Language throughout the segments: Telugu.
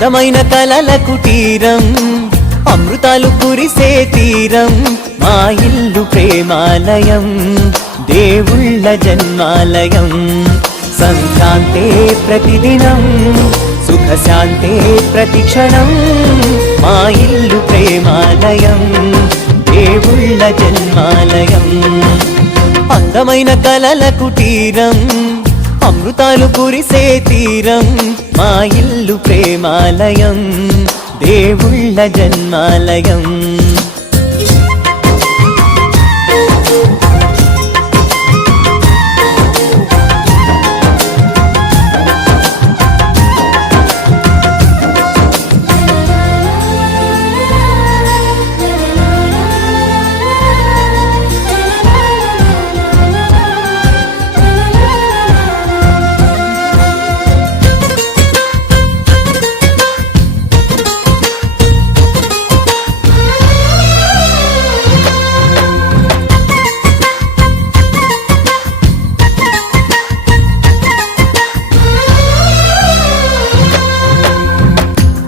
అందమైన కలల కుటీరం, అమృతాలు కురిసే తీరం, మా ఇల్లు ప్రేమాలయం, దేవుళ్ళ జన్మాలయం. సంక్రాంతే ప్రతిదినం, సుఖశాంతే ప్రతిక్షణం, మా ఇల్లు ప్రేమాలయం, దేవుళ్ళ జన్మాలయం. అందమైన కలల కుటీరం, అమృతాలు కురిసే తీరం, మా ఇల్లు ప్రేమాలయం, దేవుళ్ళ జన్మాలయం.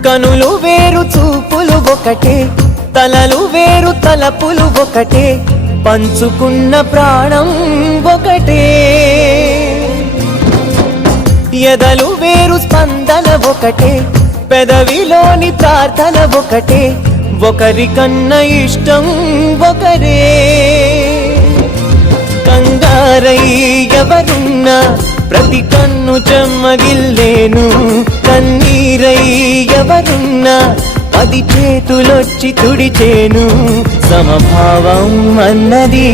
కనులు వేరు చూపులు ఒకటే, తలలు వేరు తలపులు ఒకటే, పంచుకున్న ప్రాణం ఒకటే. ఎదలు వేరు స్పందన ఒకటే, పెదవిలోని ప్రార్థన ఒకటే, ఒకరికన్నా ఇష్టం ఒకరే. కంగారై ఎవరున్నా ప్రతి కన్ను చెమ్మగిల్లేను, కన్నీరై ఎవరున్నా 10 చేతులొచ్చి తుడిచేను. సమభావం అన్నది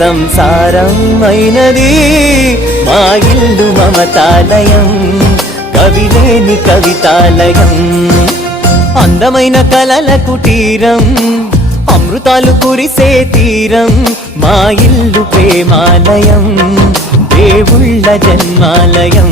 సంసారం అయినది, మా ఇల్లు మమతాలయం, కవిలేని కవితాలయం. అందమైన కలల కుటీరం, అమృతాలు కురిసే తీరం, మా ఇల్లు ప్రేమాలయం, దేవుళ్ళ జన్మాలయం.